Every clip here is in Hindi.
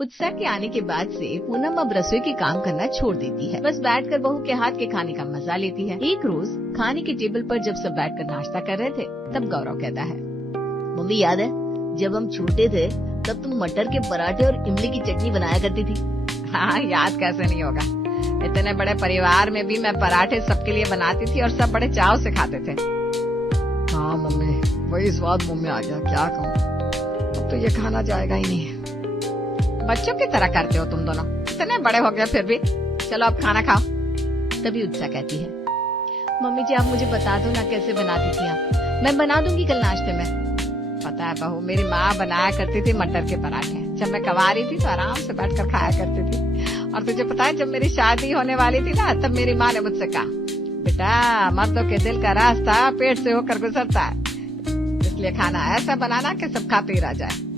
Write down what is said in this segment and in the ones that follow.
उत्साह के आने के बाद से पूनम अब रसोई के काम करना छोड़ देती है। बस बैठकर बहू के हाथ के खाने का मजा लेती है। एक रोज खाने के टेबल पर जब सब बैठकर नाश्ता कर रहे थे, तब गौरव कहता है, मम्मी याद है जब हम छोटे थे तब तुम मटर के पराठे और इमली की चटनी बनाया करती थी। हाँ, याद कैसे नहीं होगा। इतने बड़े परिवार में भी मैं पराठे सबके लिए बनाती थी और सब बड़े चाव से खाते थे। हाँ मम्मी, वही स्वाद मुंह में आ गया, क्या कहूँ। अब तो ये खाना जाएगा ही नहीं। बच्चों की तरह करते हो तुम दोनों, इतने बड़े हो गए फिर भी। चलो अब खाना खाओ। तभी उत्साह कहती है, मम्मी जी आप मुझे बता दो ना कैसे बनाती थी आप, मैं बना दूंगी कल नाश्ते में। पता है बहू, मेरी माँ बनाया करती थी मटर के पराठे। जब मैं कवारी थी तो आराम से बैठकर खाया करती थी। और तुझे पता है जब मेरी शादी होने वाली थी ना, तब मेरी माँ ने मुझसे कहा, बेटा मर्दों के दिल का रास्ता पेट से होकर गुजरता है, इसलिए खाना ऐसा बनाना कि सब खाते ही रह जाए।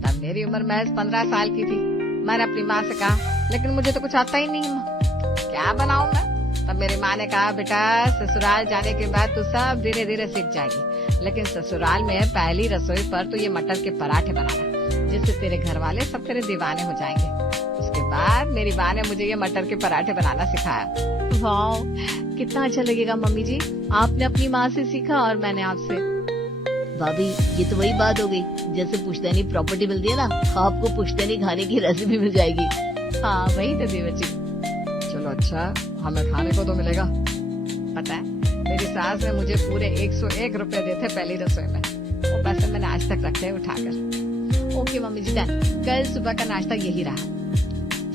तब मेरी उम्र महज 15 साल की थी। मैंने अपनी माँ से कहा, लेकिन मुझे तो कुछ आता ही नहीं, क्या बनाऊं मैं। तब मेरी माँ ने कहा, बेटा ससुराल जाने के बाद तो सब धीरे धीरे सीख जाएगी, लेकिन ससुराल में पहली रसोई पर तो ये मटर के पराठे बनाना, जिससे तेरे घर वाले सब तेरे दीवाने हो जाएंगे। उसके बाद मेरी माँ ने मुझे ये मटर के पराठे बनाना सिखाया। वाह, कितना अच्छा लगेगा मम्मी जी, आपने अपनी माँ से सीखा और मैंने आपसे। भाभी ये तो वही बात हो गई, जैसे पुश्तैनी प्रॉपर्टी मिलती है ना, आपको पुश्तैनी खाने की रेसिपी मिल जाएगी। हाँ वही तो देवर जी। चलो अच्छा, हमें खाने को तो मिलेगा। पता है मेरी सास ने मुझे पूरे 101 रुपए देते पहली रसोई में, वो पैसे मैंने आज तक रखे उठाकर। ओके मम्मी जी डन, कल सुबह का नाश्ता यही रहा।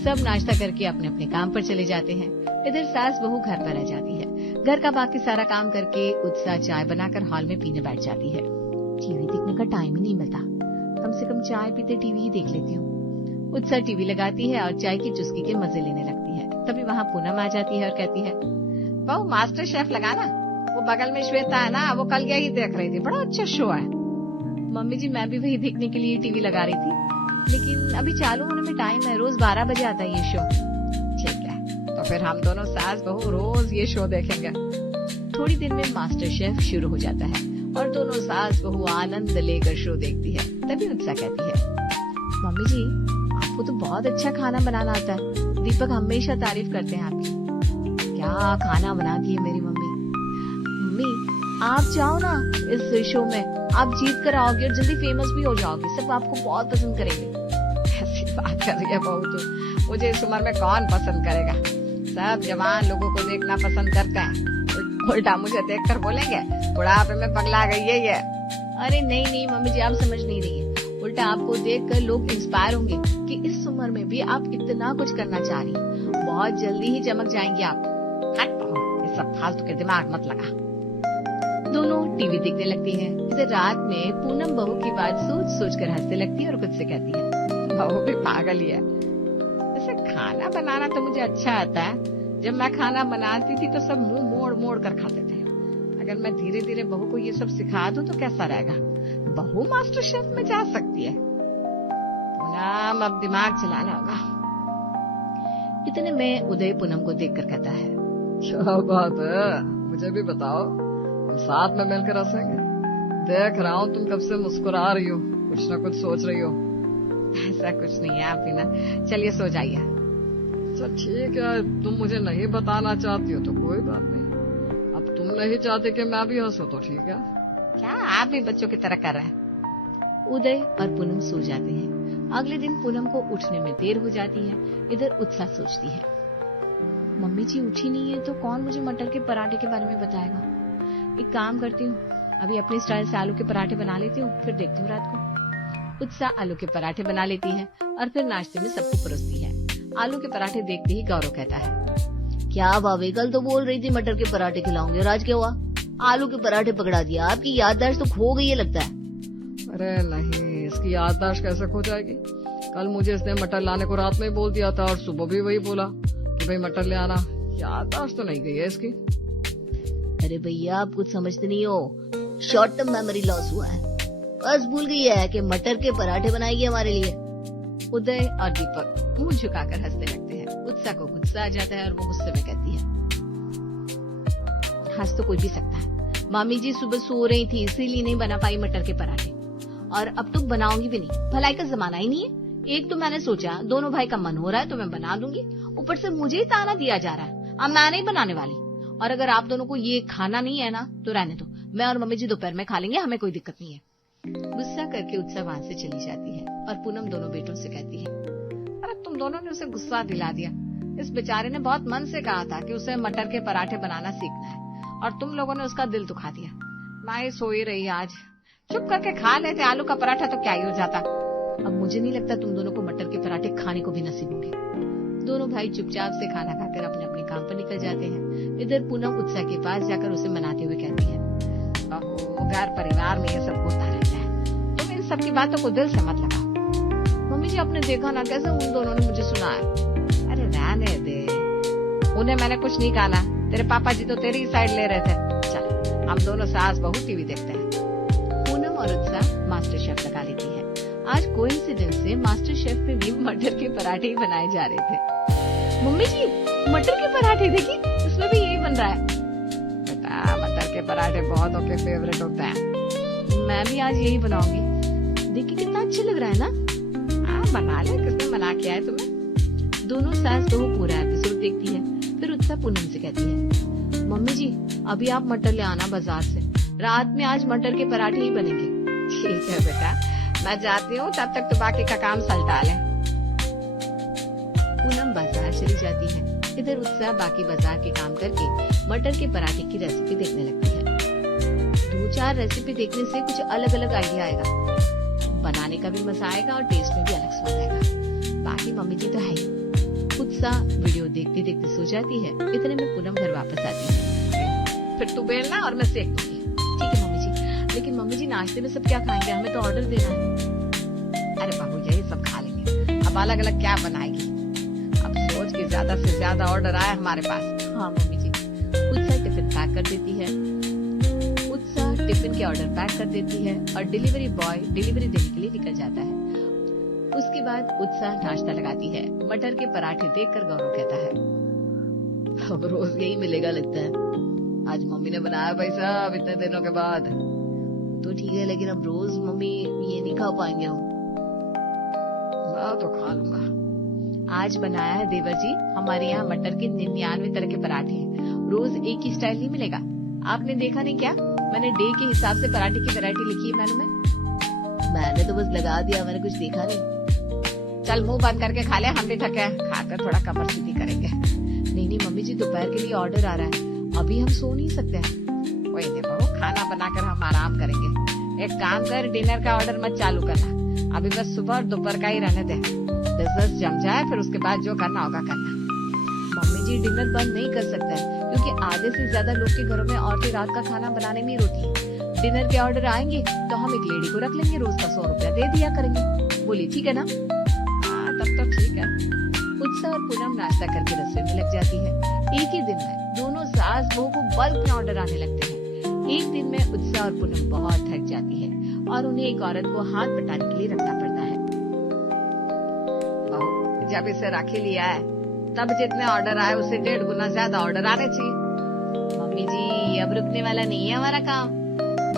सब नाश्ता करके अपने अपने काम पर चले जाते हैं। इधर सास बहू घर पर रह जाती है। घर का बाकी सारा काम करके उत्साह चाय बनाकर हॉल में पीने बैठ जाती है। टीवी देखने का टाइम ही नहीं मिलता, कम से कम चाय पीते टीवी ही देख लेती हूँ। उत्साह टीवी लगाती है और चाय की चुस्की के मजे लेने लगती है। तभी वहाँ पूनम आ जाती है और कहती है, बहू मास्टर शेफ लगाना, वो बगल में श्वेता है ना, वो कल यही देख रही थी, बड़ा अच्छा शो है। मम्मी जी मैं भी वही देखने के लिए टीवी लगा रही थी, लेकिन अभी चालू होने में टाइम है, रोज 12 बजे आता है ये शो। ठीक है, तो फिर हम दोनों सास बहू रोज ये शो देखेंगे। थोड़ी देर में मास्टर शेफ शुरू हो जाता है और दोनों सास बहू आनंद लेकर शो देखती है। तभी उत्साह कहती है, मम्मी जी आपको तो बहुत अच्छा खाना बनाना आता है, दीपक हमेशा तारीफ करते हैं आपकी। क्या खाना बनाती है मेरी मम्मी। मम्मी आप जाओ ना इस शो में, आप जीत कर आओगे और जल्दी फेमस भी हो जाओगे, सब आपको बहुत पसंद करेंगे। ऐसी बात कर रही है बहू तो, मुझे इस उम्र में कौन पसंद करेगा, सब जवान लोगों को देखना पसंद करते हैं। उल्टा मुझे देखकर बोलेंगे बुढ़ापे में पगला गई है ये। अरे नहीं नहीं मम्मी जी आप समझ नहीं रही है, उल्टा आपको देखकर लोग इंस्पायर होंगे कि इस उम्र में भी आप इतना कुछ करना चाह रही हैं, बहुत जल्दी ही चमक जाएंगे आप। हट ये सब फालतू के दिमाग मत लगा। दोनों टीवी देखने लगती हैं। इधर रात में पूनम बहू की बात सोच सोच कर हंसने लगती है और खुद से कहती है, बहू भी पागल ही है। वैसे खाना बनाना तो मुझे अच्छा आता है, जब मैं खाना बनाती थी तो सब मुंह मोड़ मोड़ कर खाते थे। अगर मैं धीरे धीरे बहू को ये सब सिखा दूं तो कैसा रहेगा, बहू मास्टर शेफ में जा सकती है। पूनम अब दिमाग चलाना होगा। इतने में उदय पूनम को देखकर कहता है, क्या बात है, मुझे भी बताओ, हम साथ में मिलकर हंसेंगे। देख रहा हूँ तुम कब से मुस्कुरा रही हो, कुछ न कुछ सोच रही हो। ऐसा कुछ नहीं है आप भी ना, चलिए सो जाइए। अच्छा ठीक है, तुम मुझे नहीं बताना चाहती हो तो कोई बात नहीं, अब तुम नहीं चाहते कि मैं भी हंसूं तो ठीक है। क्या आप भी बच्चों की तरह कर रहे हैं। उदय और पूनम सो जाते हैं। अगले दिन पूनम को उठने में देर हो जाती है। इधर उत्साह सोचती है, मम्मी जी उठी नहीं है तो कौन मुझे मटर के पराठे के बारे में बताएगा। एक काम करती हूँ, अभी अपनी स्टाइल से आलू के पराठे बना लेती हूँ, फिर देखती हूँ रात को। उत्साह आलू के पराठे बना लेती है और फिर नाश्ते में सबको परोसती है। आलू के पराठे देखते ही गौरव कहता है, क्या भाभी कल तो बोल रही थी मटर के पराठे खिलाऊंगे और आज क्या हुआ, आलू के पराठे पकड़ा दिया। आपकी याददाश्त तो खो गई है लगता है। अरे नहीं, इसकी याददाश्त कैसे खो जाएगी, कल मुझे इसने मटर लाने को रात में ही बोल दिया था और सुबह भी वही बोला कि भाई मटर ले आना। याददाश्त तो नहीं गई है इसकी। अरे भैया आप कुछ समझते नहीं हो, शॉर्ट टर्म मेमोरी लॉस हुआ है, बस भूल गई है कि मटर के पराठे बनाएगी हमारे लिए। उदय और दीपक मुंह झुकाकर हंसने लगते हैं। उत्साह को गुस्सा आ जाता है और वो गुस्से में कहती है, हंस तो कोई भी सकता है, मामी जी सुबह सो रही थी इसीलिए नहीं बना पाई मटर के पराठे, और अब तो बनाऊंगी भी नहीं, भलाई का जमाना ही नहीं है एक तो मैंने सोचा दोनों भाई का मन हो रहा है तो मैं बना दूंगी, ऊपर से मुझे ही ताना दिया जा रहा है अब मैं नहीं बनाने वाली। और अगर आप दोनों को ये खाना नहीं है ना तो रहने दो, मैं और मम्मी जी दोपहर में खा लेंगे, हमें कोई दिक्कत नहीं है। गुस्सा करके उत्साह वहां से चली जाती है और पूनम दोनों बेटों से कहती है, अरे तुम दोनों ने उसे गुस्सा दिला दिया। इस बेचारे ने बहुत मन से कहा था कि उसे मटर के पराठे बनाना सीखना है और तुम लोगों ने उसका दिल दुखा दिया। मैं सो ही रही आज, चुप करके खा लेते आलू का पराठा तो क्या ही हो जाता। अब मुझे नहीं लगता तुम दोनों को मटर के पराठे खाने को भी नसीब होंगे। दोनों भाई चुपचाप से खाना खाकर अपने अपने काम पर निकल जाते हैं। इधर पूनम उत्साह के पास जाकर उसे मनाते हुए कहती है, बहू घर परिवार में ये सब होता रहता है, तुम इन सब की बातों को दिल से मत लगाओ। मम्मी जी आपने देखा ना कैसे उन दोनों ने मुझे सुनाया। अरे रहने दे, उन्हें मैंने कुछ नहीं कहा ना, तेरे पापा जी तो तेरी साइड ले रहे थे। चल हम दोनों सास बहू टीवी देखते हैं। पूनम और उत्साह मास्टर शेफ लगा लेती है। आज कोइंसिडेंस से मास्टर शेफ में भी मटर के पराठे ही बनाए जा रहे थे। मम्मी जी मटर के पराठे देखिए, इसमें भी यही बन रहा है। बेटा मटर के पराठे बहुतों के फेवरेट होते हैं। मैं भी आज यही बनाऊंगी। देखिए कितना अच्छा लग रहा है ना। हाँ बना ले, किसने मना किया है तुम्हें। दोनों सास बहू पूरा एपिसोड देखती है। फिर उत्साह पूनम से कहती है, मम्मी जी अभी आप मटर ले आना बाजार से, रात में आज मटर के पराठे ही बनेंगे। ठीक है बेटा, मैं जाती हूँ, तब तक तो बाकी का काम सलटा ले। पूनम बाजार चली जाती है। इधर उत्साह बाकी बाजार के काम करके मटर के पराठे की रेसिपी देखने लगती है। 2-4 रेसिपी देखने से कुछ अलग अलग आइडिया आएगा, बनाने का भी मजा आएगा और टेस्ट में भी अलग स्वाद आएगा। बाकी मम्मी जी तो है ही। उत्साह वीडियो देखते देखते सो जाती है। इतने में पूनम घर वापस आती है। फिर तू बेलना और मैं सेक दूंगी। ठीक है मम्मी जी, लेकिन मम्मी जी नाश्ते में सब क्या खाएंगे, हमें तो ऑर्डर देना है। अरे बहू यही सब खा लेंगे, अब अलग अलग क्या बनाएगी। अब सोच के ज्यादा से ज्यादा ऑर्डर आया हमारे पास। हाँ मम्मी जी। उत्साह टिफिन पैक कर देती है। उत्साह टिफिन के ऑर्डर पैक कर देती है और डिलीवरी बॉय डिलीवरी देने के लिए निकल जाता है। उसके बाद उत्साह नाश्ता लगाती है। मटर के पराठे देखकर गौरव कहता है, अब रोज यही मिलेगा लगता है। आज मम्मी ने बनाया भाई साहब इतने दिनों के बाद। तो ठीक है, लेकिन अब रोज मम्मी ये नहीं खा पाएंगे हम। मैं तो खा लूंगा। आज बनाया है देवर जी हमारे यहाँ मटर के 99 तरह के पराठे हैं। रोज एक ही स्टाइल नहीं मिलेगा। आपने देखा नहीं क्या, मैंने डे के हिसाब से पराठे की वैरायटी लिखी है मेनू में। मैंने तो बस लगा दिया, मैंने कुछ देखा नहीं। चल मुंह बंद करके खा ले, हम भी थके हैं, खाकर थोड़ा कमर सीधी करेंगे। नहीं मम्मी जी, दोपहर के लिए ऑर्डर आ रहा है, अभी हम सो नहीं सकते हैं। कोई नहीं बहू, खाना बनाकर हम आराम करेंगे। एक काम कर, डिनर का ऑर्डर मत चालू करना, अभी बस सुबह और दोपहर का ही रहने दे। बिजनेस जम जाए फिर उसके बाद जो करना होगा करना। मम्मी जी डिनर बंद नहीं कर सकता है, क्योंकि आधे से ज्यादा लोग के घरों में औरतें रात का खाना बनाने में ही रोती है। डिनर के ऑर्डर आएंगे तो हम एक लेडी को रख लेंगे, रोज का 100 रुपया दे दिया करेंगे। बोलिए ठीक है ना? तब तो ठीक है। उत्साह और पूनम नाश्ता करके रसोई में लग जाती है। एक ही दिन में दोनों सास बहू को बल्क में ऑर्डर आने लगते हैं। एक दिन में उत्साह और पूनम बहुत थक जाती है और उन्हें एक औरत को हाथ बटाने के लिए रखना पड़ता है। जब इसे राखी लिया है तब जितने ऑर्डर आए उससे 1.5 गुना ज्यादा ऑर्डर आने चाहिए। मम्मी जी अब रुकने वाला नहीं है हमारा काम।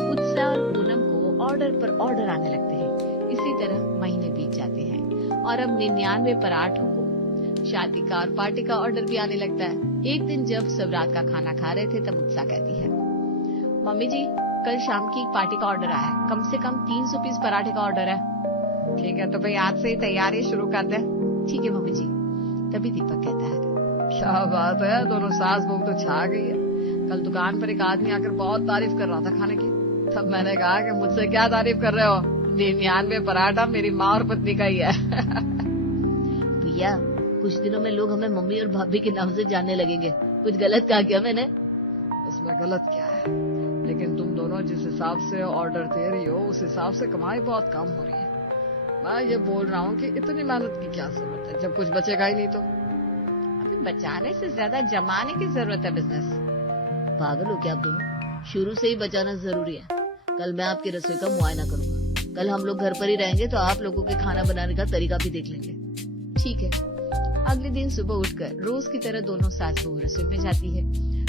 उत्साह और पूनम को ऑर्डर पर ऑर्डर आने लगते हैं। इसी तरह महीने बीत जाते हैं और अब 99 पराठों को शादी का और पार्टी का ऑर्डर भी आने लगता है। एक दिन जब सब रात का खाना खा रहे थे तब उत्साह कहती है, मम्मी जी कल शाम की पार्टी का ऑर्डर आया है, कम से कम 300 पीस पराठे का ऑर्डर है। ठीक है तो भाई आज से ही तैयारी शुरू कर दे। ठीक है मम्मी जी। तभी दीपक कहता है, क्या बात है, दोनों सास बहू तो छा गई है। कल दुकान पर एक आदमी आकर बहुत तारीफ कर रहा था खाने की, तब मैंने कहा कि मुझसे क्या तारीफ कर रहे हो, 99 पराठा मेरी माँ और पत्नी का ही है। भैया कुछ दिनों में लोग हमें मम्मी और भाभी के नाम से जानने लगेंगे, कुछ गलत कहा क्या मैंने? उसमें गलत क्या है, लेकिन तुम दोनों जिस हिसाब से ऑर्डर दे रही हो उस हिसाब से कमाई बहुत कम हो रही है। मैं ये बोल रहा हूँ कि इतनी मेहनत की क्या जरूरत है जब कुछ बचेगा ही नहीं तो। अभी बचाने से ज्यादा जमाने की जरूरत है बिजनेस। पागल हो क्या आप दोनों? शुरू से ही बचाना जरूरी है। कल मैं आपकी रसोई का मुआयना करूंगा। कल हम लोग घर पर ही रहेंगे तो आप लोगों के खाना बनाने का तरीका भी देख लेंगे। ठीक है। अगले दिन सुबह उठकर रोज की तरह दोनों सास बहू रसोई में जाती है।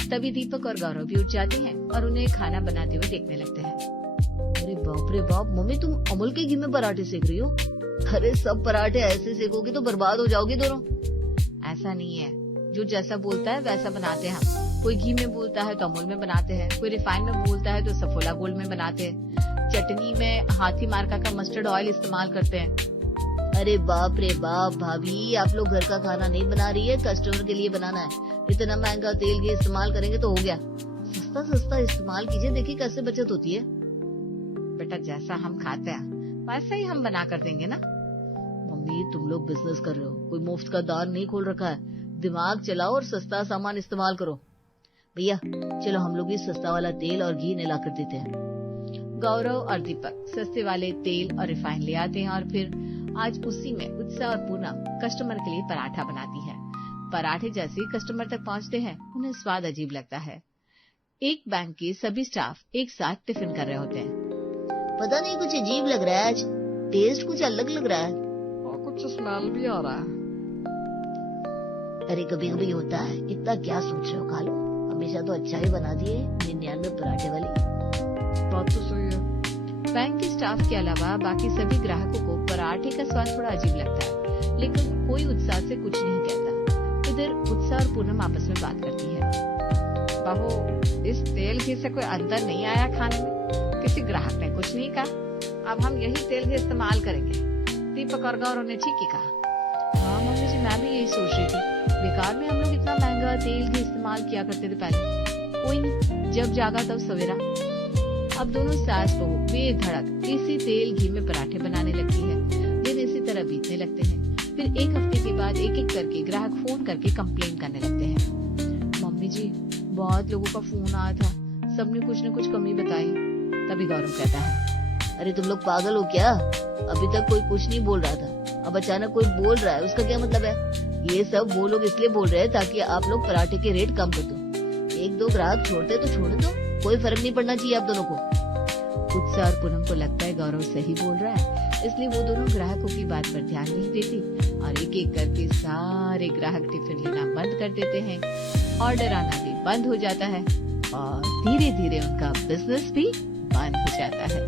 तभी दीपक और गौरव भी उठ जाते हैं और उन्हें खाना बनाते हुए देखने लगते हैं। अरे बाप रे बाप, मम्मी तुम अमूल के घी में पराठे सेक रही हो? अरे सब पराठे ऐसे सेकोगे तो बर्बाद हो जाओगे दोनों। ऐसा नहीं है, जो जैसा बोलता है वैसा बनाते हैं हम। कोई घी में बोलता है तो अमूल में बनाते हैं, कोई रिफाइन में बोलता है तो सफोला गोल्ड में बनाते हैं। चटनी में हाथी मार्का का मस्टर्ड ऑयल इस्तेमाल करते हैं। अरे बाप रे बाप, भाभी आप लोग घर का खाना नहीं बना रही है, कस्टमर के लिए बनाना है। इतना महंगा तेल घी इस्तेमाल करेंगे तो हो गया। सस्ता सस्ता इस्तेमाल कीजिए, देखिए कैसे बचत होती है। बेटा जैसा हम खाते हैं वैसा ही हम बना कर देंगे ना। मम्मी तुम लोग बिजनेस कर रहे हो, कोई मुफ्त का दान नहीं खोल रखा है। दिमाग चलाओ और सस्ता सामान इस्तेमाल करो। भैया चलो हम लोग भी सस्ता वाला तेल और घी ला कर देते हैं। गौरव और दीपक सस्ते वाले तेल और रिफाइन ले आते हैं और फिर आज उसी में उत्साह और पूनम कस्टमर के लिए पराठा बनाती है। पराठे जैसे ही कस्टमर तक पहुंचते हैं उन्हें स्वाद अजीब लगता है। एक बैंक के सभी स्टाफ एक साथ टिफिन कर रहे होते हैं। पता नहीं कुछ अजीब लग रहा है आज, टेस्ट कुछ अलग लग रहा है और कुछ स्मेल भी आ रहा है। अरे कभी कभी होता है, इतना क्या सोच रहे हो, खा लो। हमेशा तो अच्छा ही बना दिए 99 पराठे वाली। बात तो सही है। बैंक के स्टाफ के अलावा बाकी सभी ग्राहकों को पराठे का स्वाद थोड़ा अजीब लगता है, लेकिन कोई उत्साह से कुछ नहीं कहता। इधर उत्साह और पूनम आपस में बात करती है। बहू इस तेल घी से कोई अंतर नहीं आया खाने में? किसी ग्राहक ने कुछ नहीं कहा, अब हम यही तेल घी इस्तेमाल करेंगे। दीपक और गौरव ने ठीक ही कहा। हाँ मम्मी जी, मैं भी यही सोच रही थी, बेकार में हम लोग इतना महंगा तेल घी इस्तेमाल किया करते थे पहले। कोई नहीं, जब जागा तब सवेरा। अब दोनों सास बहू बेधड़क इसी तेल घी में पराठे बनाने लगती है। दिन इसी तरह बीतने लगते हैं। फिर एक हफ्ते के बाद एक एक करके ग्राहक फोन करके कंप्लेन करने लगते हैं। मम्मी जी बहुत लोगों का फोन आया था, सबने कुछ न कुछ कमी बताई। तभी गौरव कहता है, अरे तुम लोग पागल हो क्या? अभी तक कोई कुछ नहीं बोल रहा था, अब अचानक कोई बोल रहा है, उसका क्या मतलब है? ये सब वो लोग इसलिए बोल रहे हैं ताकि आप लोग पराठे के रेट कम कर दो। एक दो ग्राहक छोड़ते तो छोड़ दो, कोई फर्क नहीं पड़ना चाहिए आप दोनों को। उत्साह और पूनम को लगता है गौरव सही बोल रहा है, इसलिए वो दोनों ग्राहकों की बात पर ध्यान नहीं देती और एक एक करके सारे ग्राहक टिफिन लेना बंद कर देते हैं। ऑर्डर आना भी बंद हो जाता है और धीरे धीरे उनका बिजनेस भी बंद हो जाता है।